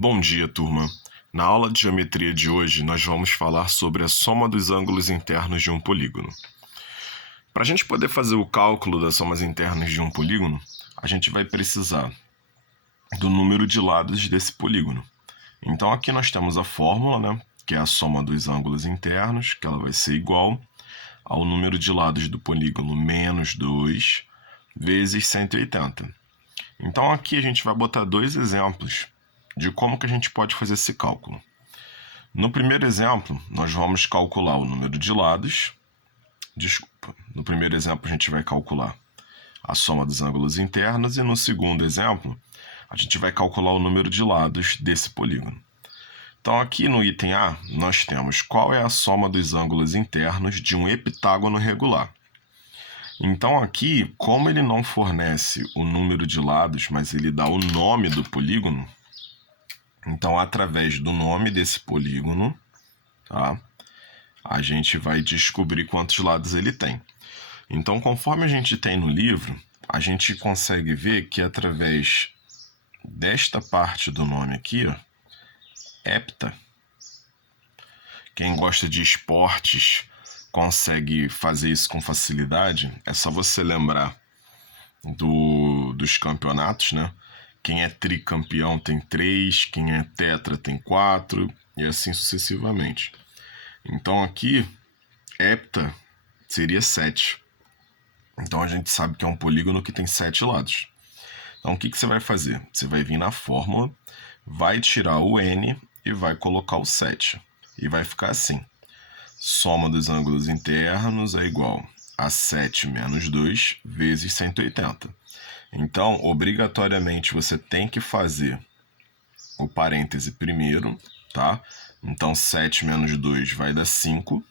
Bom dia, turma! Na aula de geometria de hoje, nós vamos falar sobre a soma dos ângulos internos de um polígono. Para a gente poder fazer o cálculo das somas internas de um polígono, a gente vai precisar do número de lados desse polígono. Então aqui nós temos a fórmula, que é a soma dos ângulos internos, que ela vai ser igual ao número de lados do polígono menos 2 vezes 180. Então aqui a gente vai botar dois exemplos de como que a gente pode fazer esse cálculo. No primeiro exemplo, nós vamos calcular o número de lados. No primeiro exemplo a gente vai calcular a soma dos ângulos internos e no segundo exemplo a gente vai calcular o número de lados desse polígono. Então aqui no item A nós temos qual é a soma dos ângulos internos de um heptágono regular. Então aqui, como ele não fornece o número de lados, mas ele dá o nome do polígono, então através do nome desse polígono, a gente vai descobrir quantos lados ele tem. Então, conforme a gente tem no livro, a gente consegue ver que através desta parte do nome aqui, hepta, quem gosta de esportes consegue fazer isso com facilidade. É só você lembrar dos campeonatos, Quem é tricampeão tem 3, quem é tetra tem 4 e assim sucessivamente. Então aqui, hepta seria 7. Então a gente sabe que é um polígono que tem 7 lados. Então o que você vai fazer? Você vai vir na fórmula, vai tirar o n e vai colocar o 7. E vai ficar assim. Soma dos ângulos internos é igual a 7 menos 2 vezes 180. Então, obrigatoriamente, você tem que fazer o parêntese primeiro, tá? Então, 7 menos 2 vai dar 5.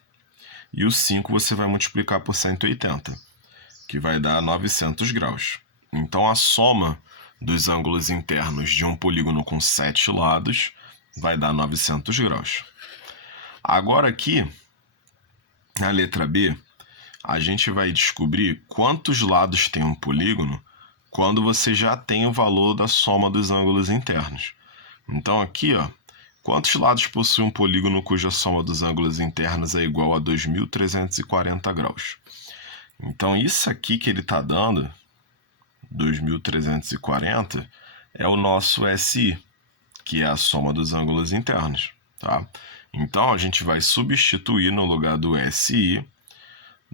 E o 5 você vai multiplicar por 180, que vai dar 900 graus. Então, a soma dos ângulos internos de um polígono com 7 lados vai dar 900 graus. Agora aqui, na letra B, a gente vai descobrir quantos lados tem um polígono quando você já tem o valor da soma dos ângulos internos. Então aqui, quantos lados possui um polígono cuja soma dos ângulos internos é igual a 2.340 graus? Então isso aqui que ele está dando, 2.340, é o nosso SI, que é a soma dos ângulos internos, tá? Então a gente vai substituir no lugar do SI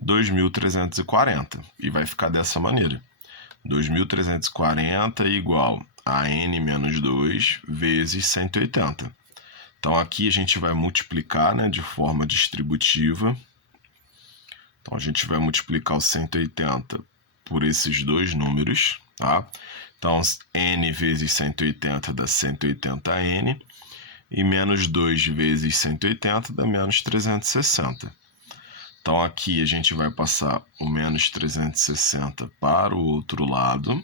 2.340 e vai ficar dessa maneira. 2.340 igual a n menos 2 vezes 180. Então aqui a gente vai multiplicar de forma distributiva. Então a gente vai multiplicar o 180 por esses dois números, tá? Então n vezes 180 dá 180n e menos 2 vezes 180 dá menos 360. Então aqui a gente vai passar o menos 360 para o outro lado,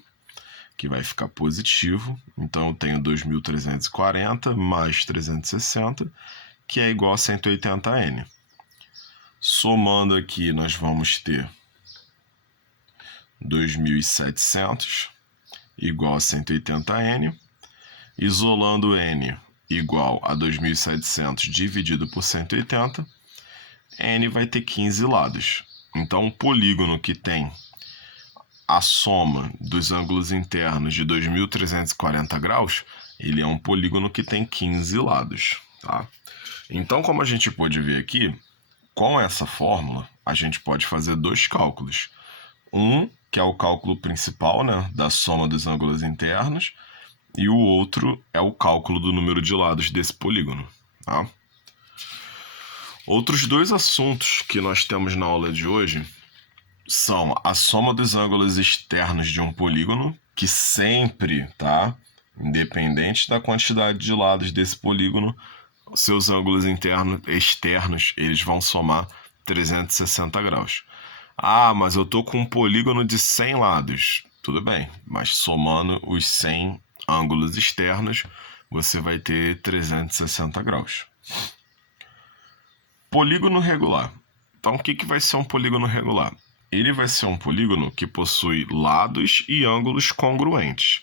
que vai ficar positivo. Então eu tenho 2.340 mais 360, que é igual a 180n. Somando aqui, nós vamos ter 2.700 igual a 180n. Isolando n igual a 2.700 dividido por 180, n vai ter 15 lados. Então, um polígono que tem a soma dos ângulos internos de 2.340 graus, ele é um polígono que tem 15 lados, tá? Então, como a gente pode ver aqui, com essa fórmula, a gente pode fazer dois cálculos. Um, que é o cálculo principal, da soma dos ângulos internos, e o outro é o cálculo do número de lados desse polígono, tá? Outros dois assuntos que nós temos na aula de hoje são a soma dos ângulos externos de um polígono, que sempre, independente da quantidade de lados desse polígono, seus ângulos externos, eles vão somar 360 graus. Ah, mas eu tô com um polígono de 100 lados. Tudo bem, mas somando os 100 ângulos externos, você vai ter 360 graus. Polígono regular. Então, o que vai ser um polígono regular? Ele vai ser um polígono que possui lados e ângulos congruentes.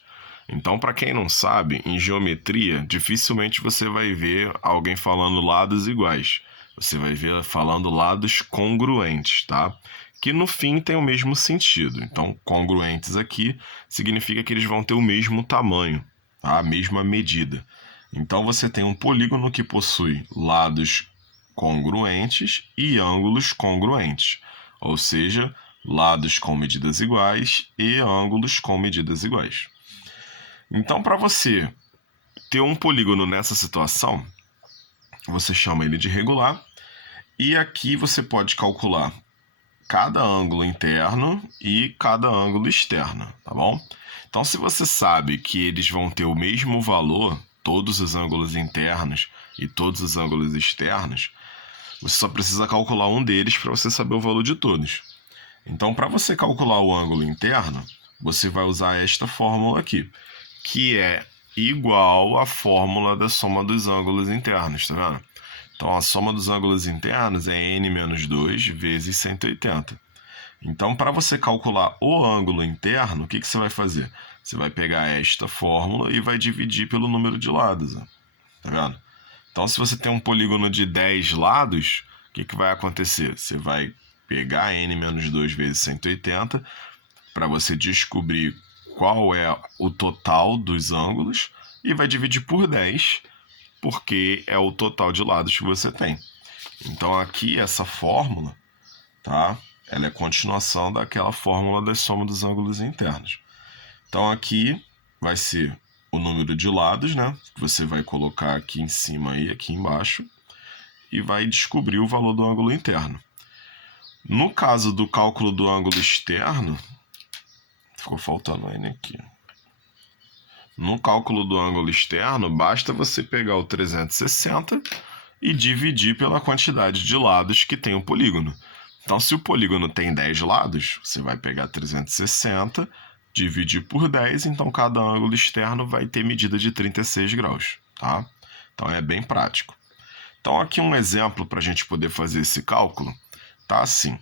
Então, para quem não sabe, em geometria, dificilmente você vai ver alguém falando lados iguais. Você vai ver falando lados congruentes, tá? Que no fim tem o mesmo sentido. Então, congruentes aqui significa que eles vão ter o mesmo tamanho, tá? A mesma medida. Então, você tem um polígono que possui lados congruentes e ângulos congruentes, ou seja, lados com medidas iguais e ângulos com medidas iguais. Então, para você ter um polígono nessa situação, você chama ele de regular, e aqui você pode calcular cada ângulo interno e cada ângulo externo, tá bom? Então, se você sabe que eles vão ter o mesmo valor, todos os ângulos internos e todos os ângulos externos, você só precisa calcular um deles para você saber o valor de todos. Então, para você calcular o ângulo interno, você vai usar esta fórmula aqui, que é igual à fórmula da soma dos ângulos internos, tá vendo? Então, a soma dos ângulos internos é n menos 2 vezes 180. Então, para você calcular o ângulo interno, o que você vai fazer? Você vai pegar esta fórmula e vai dividir pelo número de lados, ó. Tá vendo? Então, se você tem um polígono de 10 lados, o que vai acontecer? Você vai pegar n menos 2 vezes 180 para você descobrir qual é o total dos ângulos e vai dividir por 10, porque é o total de lados que você tem. Então, aqui, essa fórmula, tá? Ela é continuação daquela fórmula da soma dos ângulos internos. Então, aqui vai ser o número de lados, né? Que você vai colocar aqui em cima e aqui embaixo e vai descobrir o valor do ângulo interno. No caso do cálculo do ângulo externo, ficou faltando N aqui. No cálculo do ângulo externo, basta você pegar o 360 e dividir pela quantidade de lados que tem o polígono. Então, se o polígono tem 10 lados, você vai pegar 360, dividir por 10, então cada ângulo externo vai ter medida de 36 graus, tá? Então, é bem prático. Então, aqui um exemplo para a gente poder fazer esse cálculo, tá assim.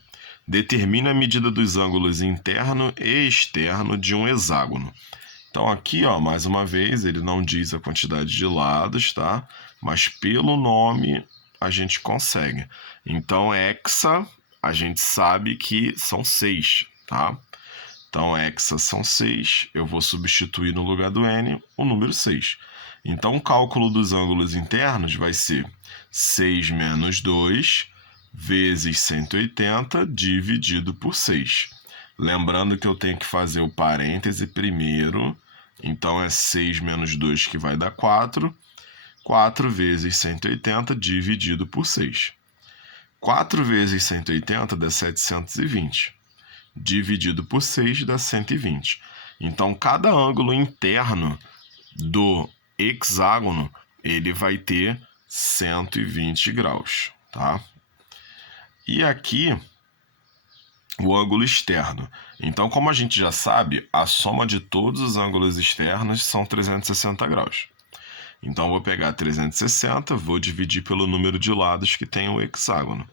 Determina a medida dos ângulos interno e externo de um hexágono. Então, aqui, ó, mais uma vez, ele não diz a quantidade de lados, tá? Mas pelo nome a gente consegue. Então, hexa, a gente sabe que são 6, tá? Então, hexa são 6, eu vou substituir no lugar do n o número 6. Então, o cálculo dos ângulos internos vai ser 6 menos 2 vezes 180 dividido por 6. Lembrando que eu tenho que fazer o parêntese primeiro, então é 6 menos 2 que vai dar 4. 4 vezes 180 dividido por 6. 4 vezes 180 dá 720. Dividido por 6 dá 120. Então, cada ângulo interno do hexágono, ele vai ter 120 graus, tá? E aqui, o ângulo externo. Então, como a gente já sabe, a soma de todos os ângulos externos são 360 graus. Então, eu vou pegar 360, vou dividir pelo número de lados que tem o hexágono.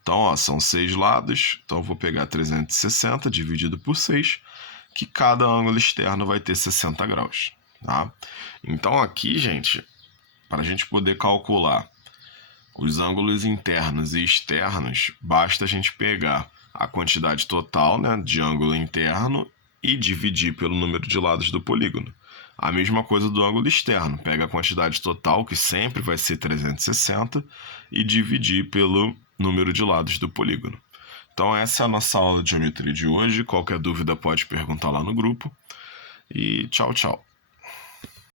Então, ó, são 6 lados, então eu vou pegar 360 dividido por 6, que cada ângulo externo vai ter 60 graus, tá? Então, aqui, gente, para a gente poder calcular os ângulos internos e externos, basta a gente pegar a quantidade total, né, de ângulo interno e dividir pelo número de lados do polígono. A mesma coisa do ângulo externo, pega a quantidade total, que sempre vai ser 360, e dividir pelo número de lados do polígono. Então, essa é a nossa aula de geometria de hoje. Qualquer dúvida pode perguntar lá no grupo. E tchau, tchau.